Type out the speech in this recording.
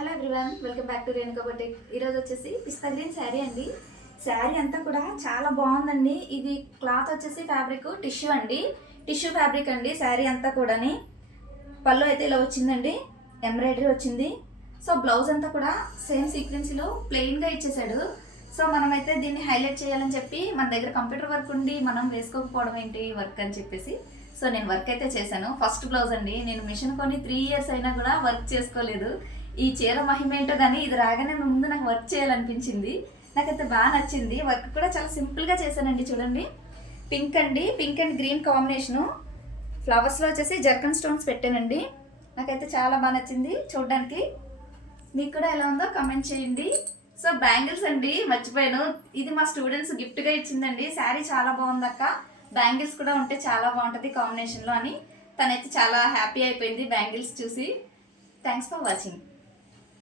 Hello everyone, welcome back to Renuka boutique. ఈరోజు వచ్చేసి పిస్తా green sari అండి. శారీ అంతా కూడా చాలా బాగుందండి. ఇది క్లాత్ వచ్చేసి ఫ్యాబ్రిక్ టిష్యూ అండి, టిష్యూ ఫ్యాబ్రిక్ అండి. శారీ అంతా కూడాని పళ్ళు అయితే ఇలా వచ్చిందండి, ఎంబ్రాయిడరీ వచ్చింది. సో బ్లౌజ్ అంతా కూడా సేమ్ సీక్వెన్స్లో ప్లెయిన్గా ఇచ్చేసాడు. సో మనమైతే దీన్ని హైలైట్ చేయాలని చెప్పి మన దగ్గర కంప్యూటర్ వర్క్ ఉండి మనం వేసుకోకపోవడం ఏంటి వర్క్ అని చెప్పేసి సో నేను వర్క్ అయితే చేశాను. ఫస్ట్ బ్లౌజ్ అండి, నేను మిషన్ కొని 3 years అయినా కూడా వర్క్ చేసుకోలేదు. ఈ చీర మహిమ ఏంటో కానీ ఇది రాగానే ముందు నాకు వర్క్ చేయాలనిపించింది. నాకైతే బాగా నచ్చింది. వర్క్ కూడా చాలా సింపుల్గా చేశానండి. చూడండి, పింక్ అండి, పింక్ అండ్ గ్రీన్ కాంబినేషను. ఫ్లవర్స్లో వచ్చేసి జర్కన్ స్టోన్స్ పెట్టానండి. నాకైతే చాలా బాగా నచ్చింది చూడడానికి. మీకు కూడా ఎలా ఉందో కమెంట్ చేయండి. సో బ్యాంగిల్స్ అండి, మర్చిపోయాను. ఇది మా స్టూడెంట్స్ గిఫ్ట్గా ఇచ్చిందండి. శారీ చాలా బాగుంది అక్క, బ్యాంగిల్స్ కూడా ఉంటే చాలా బాగుంటుంది కాంబినేషన్లో అని తనైతే చాలా హ్యాపీ అయిపోయింది బ్యాంగిల్స్ చూసి. Thanks for watching.